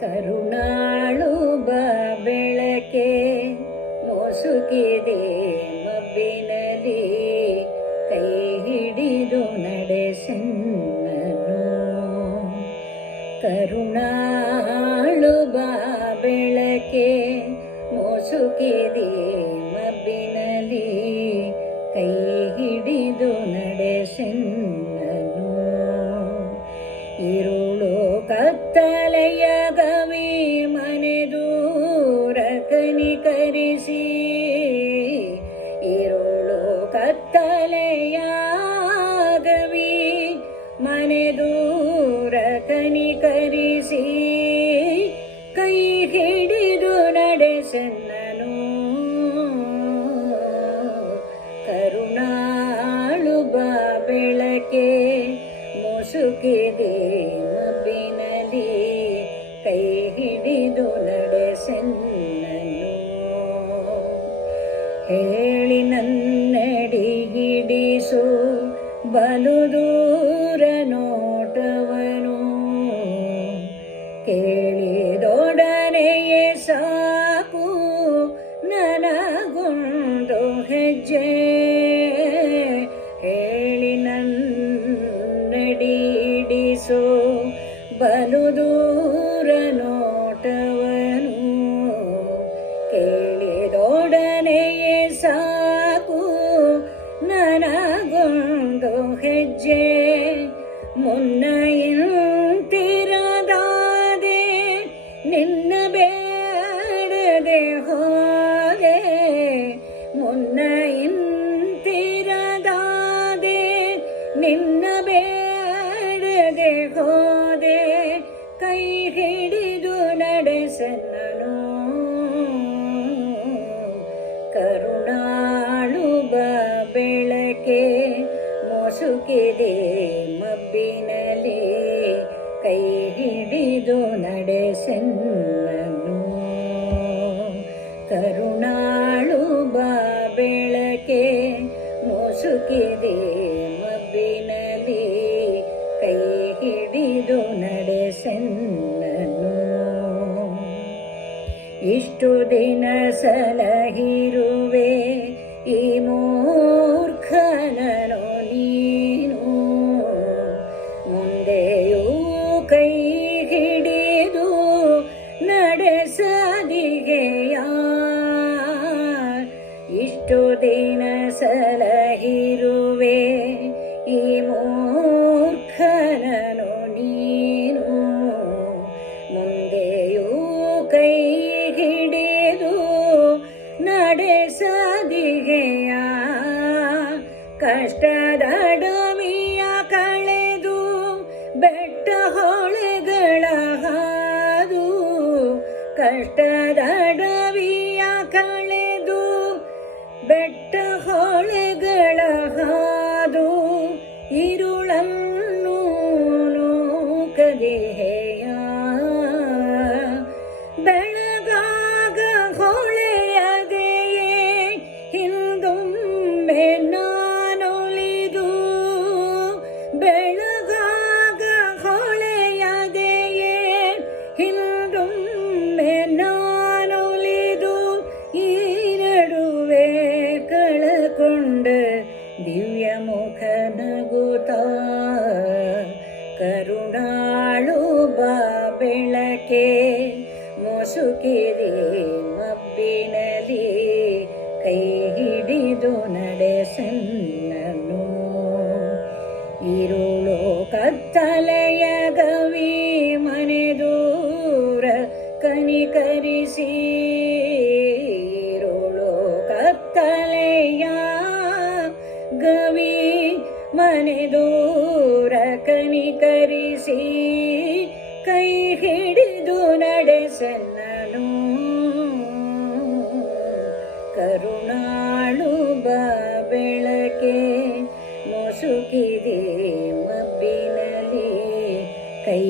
ಕರುಣಾಳು ಬಾ ಬೆಳಕೆ ಮೊಸುಕಿದೆ ಮಬ್ಬಿನಲ್ಲಿ ಕೈ ಹಿಡಿದು ನಡೆಸೆನ್ನನು. ಕರುಣಾಳು ಬಾ ಬೆಳಕೆ ಮೊಸುಕಿದೆ ಮಬ್ಬಿನಲ್ಲಿ ಕೈ ಹಿಡಿದು ನಡೆಸೆನ್ನನು. ಇರುಳು ಕತ್ತಲೆಯ ಗವಿ ಮನೆದೂರ ಕನಿಕರಿಸಿ, ಇರುಳು ಕತ್ತಲೆಯ ಗವಿ ಮನೆದೂರ ಕನಿಕರಿಸಿ ಕೈ ಹಿಡಿದು ನಡೆಸೆನ್ನನು. ಕರುಣಾಳು ಬಾ ಬೆಳಕೆ ಮೊಸುಕಿದೆ ಮಬ್ಬಿನಲ್ಲಿ ಕೈ ಹಿಡಿದು ನಡೆಸೆನ್ನನು. ಹೇಳಿ ನನ್ನಡಿಗಿಡಿಸು ಬಲು ದೂರ ನೋಟವನು, ಕೇಳಿದೊಡನೆಯೇ ಸಾಕು ನನಗೊಂದು ಹೆಜ್ಜೆ. ಹೇಳಿ ನನ್ನಡಿಡಿಸೋ ಬಲು ದೂರ ನೋಟವನು, ಕೇಳಿದೊಡನೆಯೇ ಸಾಕು ನನಗೊಂದು ಹೆಜ್ಜೆ. ಮುನ್ನ ಇಂತಿರದಾದೆ ನಿನ್ನ ಬೇಡದೆ ಹೋದೆ, ಮುನ್ನ ಇಂತಿರದಾದೆ ನಿನ್ನ ಬೇಡದೆ ಹೋದೆ, ಕೈ ಹಿಡಿದು ನಡೆಸೆನ್ನನು. ಕರುಣಾಳು ಬಾ ಬೆಳಕೆ ಮೊಸುಕಿದೆ ಮಬ್ಬಿನಲ್ಲಿ ಕೈ ಹಿಡಿದು ನಡೆಸೆನ್ನನು. ಕರುಣಾಳು ಬಾ ಬೆಳಕೆ ಮೊಸುಕಿದೆ ಮಬ್ಬಿನಲ್ಲಿ ಕೈ ಹಿಡಿದು ನಡೆಸೆನ್ನನು. ಇಷ್ಟು ದಿನ ಸಲಹಿರುವೆ ಈ ಮೂರ್ಖನನು ನೀನು, ಮುಂದೆಯೂ ಕೈ ಹಿಡಿದು ನಡೆಸದಿಗೆಯ. ಇಷ್ಟು ದಿನ ಸಲಹಿರುವೆ ಈ ಮೂರ್ಖನನು ನೀನು, ಮುಂದೆಯೂ ಕೈ ಹಿಡಿದು ನಡೆಸದಿಗೆಯ. ಕಷ್ಟದ ಅಡವಿಯ ಕಳೆದು ಬೆಟ್ಟ ಹೊಳೆಗಳ ಹಾದು, ಕಷ್ಟದ ಅಡವಿಯ ಕಳೆದು ಬೆಟ್ಟ ಹೊಳೆಗಳ ಹಾದು, ಇರುಳನ್ನು ನೂಕದೆಯ. ಬೆಳಗಾಗ ಹೊಳೆಯದೆಯೇ ಹಿಂದೊಮ್ಮೆ ನಾನೊಲಿದು, ಬೆಳಗಾಗ ಹೊಳೆಯದೆಯೇ ಹಿಂದೊಮ್ಮೆ ನಾನೊಲಿದು, ಈ ನಡುವೆ ಕಳಕೊಂಡ ದಿವ್ಯ ಮುಖ ನಗುತ್ತ. ಕರುಣಾಳು ಬಾ ಬೆಳಕೆ ಮೊಸುಕಿದೆ ಮಬ್ಬಿನಲ್ಲಿ ಕೈ ಹಿಡಿದು ನಡೆಸೆನ್ನನು. ಇರುಳು ಕತ್ತಲೆಯ ಗವಿ ಮನೆದೂರ ಕನಿಕರಿಸಿ, ಇರುಳು ಕತ್ತಲೆಯ ಗವಿ ಮನೆದೂರ ಕನಿಕರಿಸಿ ಕೈ ಹಿಡಿದು ನಡೆಸೆನ್ನನು. ಕರುಣಾಳು ಬಾ ಬೆಳಕೆ ಮೊಸುಕಿದೆ ಮಬ್ಬಿನಲ್ಲಿ ಕೈ